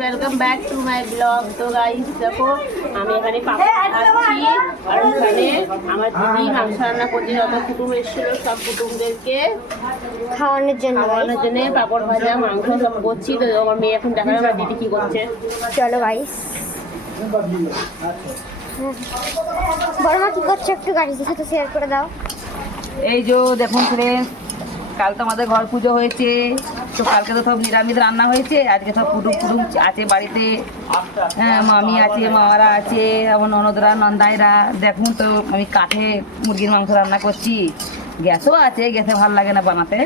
Welcome back to my blog. তো guys দেখো আমি এখানে পাপড় খাচ্ছি আর ওখানে আমার দিদি মাংস রান্না করছে, যত কুটুম এসেছিল সব কুটুমদেরকে খাওয়ানোর জন্য পাপড় ভাজা মাংস সব করছি। তো আমার মেয়ে এখন দেখাবে আমার দিদি কি করছে। চলো গাইস, বড় মা কি করছো একটু গাড়ির সাথে শেয়ার করে দাও। এই যে দেখুন ফ্রেন্ডস, কাল তো আমাদের ঘর পুজো হয়েছে, তো কালকে তো সব নিরামিষ রান্না হয়েছে, আজকে সব কুটুম কুটুম আছে বাড়িতে। হ্যাঁ, মামি আছে, মামারা আছে, আমার ননদরা নন্দাইরা। দেখুন তো আমি কাঠে মুরগির মাংস রান্না করছি, গ্যাসও আছে, গ্যাসে ভালো লাগে না বানাতে,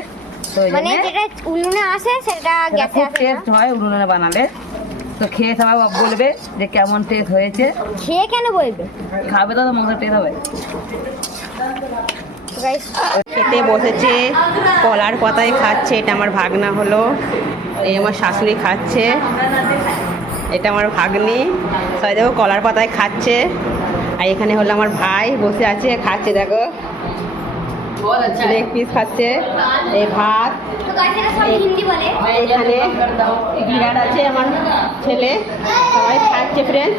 তো মানে যেটা উনুনে আসে সেটা গ্যাসে খুব আসে টেস্ট হয় উনুনে বানালে। তো খেয়ে সবাই বলবে যে কেমন টেস্ট হয়েছে। খেয়ে কেন বলবে, খাবে তো মাংস টেস্ট হবে। গাইস খেতে বসেছে, কলার পাতায় খাচ্ছে। এটা আমার ভাগনা হলো, এই আমার শাশুড়ি খাচ্ছে, এটা আমার ভাগ্নি। সবাই দেখো কলার পাতায় খাচ্ছে। আর এখানে হলো আমার ভাই বসে আছে, খাচ্ছে দেখো, লেগ পিস খাচ্ছে। এই ভাত, তো গাইস এটা সব হিন্দি বলে। এখানে বিরাট আছে আমার ছেলে, সবাই খাচ্ছে ফ্রেন্ড।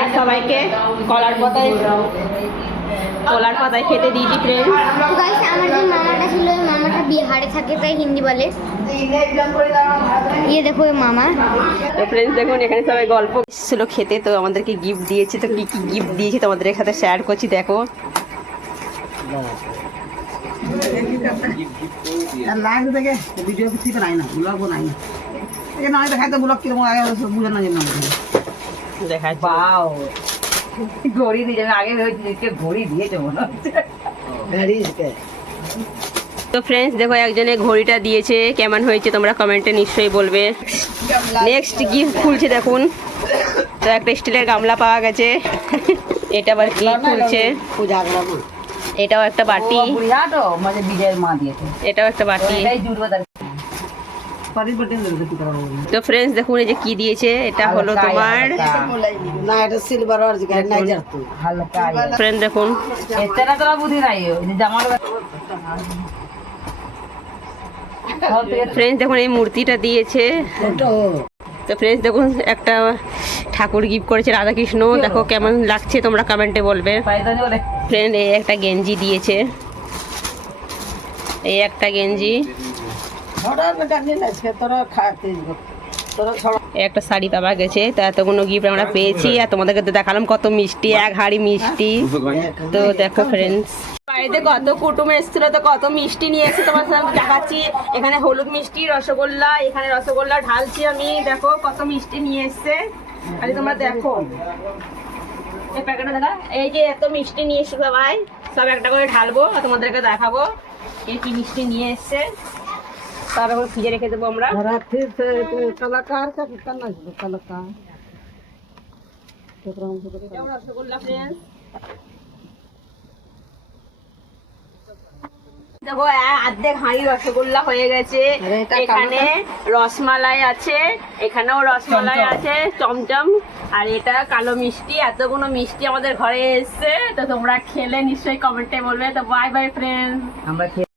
আর সবাইকে কলার পাতায় খেতে দিয়েছি ফ্রেন্ড। তো গাইস আমার যে মামাটা ছিল, ওই মামাটা বিহারে থাকে, তাই হিন্দি বলে। ये देखो ये मामा। তো ফ্রেন্ডস দেখুন এখানে সবাই গল্প ছিল খেতে, তো আমাদেরকে গিফট দিয়েছে। তো কি কি গিফট দিয়েছে তোমাদের সাথে শেয়ার করছি, দেখো। ভিডিও কিছু নাই না, ব্লগ নাই না, এই না দেখাইতে ব্লগ কিরকম আগে বুঝে না জানলাম। দেখাই বাও, ঘড়ি দিয়ে যাবে, আগে ভেবেছি ঘড়ি দিয়েছে মনে হচ্ছে। তো ফ্রেন্ডস দেখো একজনে ঘড়িটা দিয়েছে, কেমন হয়েছে তোমরা কমেন্টে নিশ্চয়ই বলবে। নেক্সট গিফট খুলছে দেখুন, তো একটা স্টিলের গামলা পাওয়া গেছে। এটা আবার কি খুলছে, এটাও একটা বাটি, বুড়িয়াটো মানে বিজয়ের মা দিয়েছে, এটাও একটা বাটি। এটাই জুড়বে তার পারি বটেন ধরে কি করব। তো ফ্রেন্ডস দেখুন এই যে কি দিয়েছে, এটা হলো তোমার না, এটা সিলভার আর জিগার নাই জানতো হালকা। ফ্রেন্ড দেখুন এতটা তোরা বুদ্ধি নাই, ওই যে জামার ফ্রেন্ডস দেখুন এই মূর্তিটা দিয়েছে। তো ফ্রেন্ডস দেখুন একটা ঠাকুর গিফট করেছে রাধাকৃষ্ণ, দেখো কেমন লাগছে তোমরা কমেন্টে বলবে। ফ্রেন্ড এই একটা গেঞ্জি দিয়েছে, এই একটা গেঞ্জি, এই একটা শাড়ি পাওয়া গেছে। তো এতগুলো গিফট আমরা পেয়েছি, আর তোমাদেরকে তো দেখালাম কত মিষ্টি, এক হাঁড়ি মিষ্টি। তো দেখো ফ্রেন্ডস বাড়িতে কত কুটুম এসেছিল, তো কত মিষ্টি নিয়ে এসেছে তোমার সাথে দেখাচ্ছি। এখানে হলুদ মিষ্টি, রসগোল্লা, এখানে রসগোল্লা ঢালছি আমি, দেখো কত মিষ্টি নিয়ে এসছে। খালি তোমরা দেখো এই প্যাকেটটা দেখা, এই যে এত মিষ্টি নিয়ে এসছে সবাই, সব একটা করে ঢালবো আর তোমাদেরকে দেখাবো এই কি মিষ্টি নিয়ে এসছে। তারপর ফ্রিজে রেখে দেবো আমরা। রসগোল্লা ফ্রেন্ডস দেখো অর্ধেক হাঁড়ি রসগোল্লা হয়ে গেছে। এখানে রসমালাই আছে, এখানেও রসমালাই আছে, চমচম, আর এটা কালো মিষ্টি। এতগুলো মিষ্টি আমাদের ঘরে এসছে, তো তোমরা খেলে নিশ্চয়ই কমেন্টে বলবে। তো বাই বাই ফ্রেন্ডস। আমরা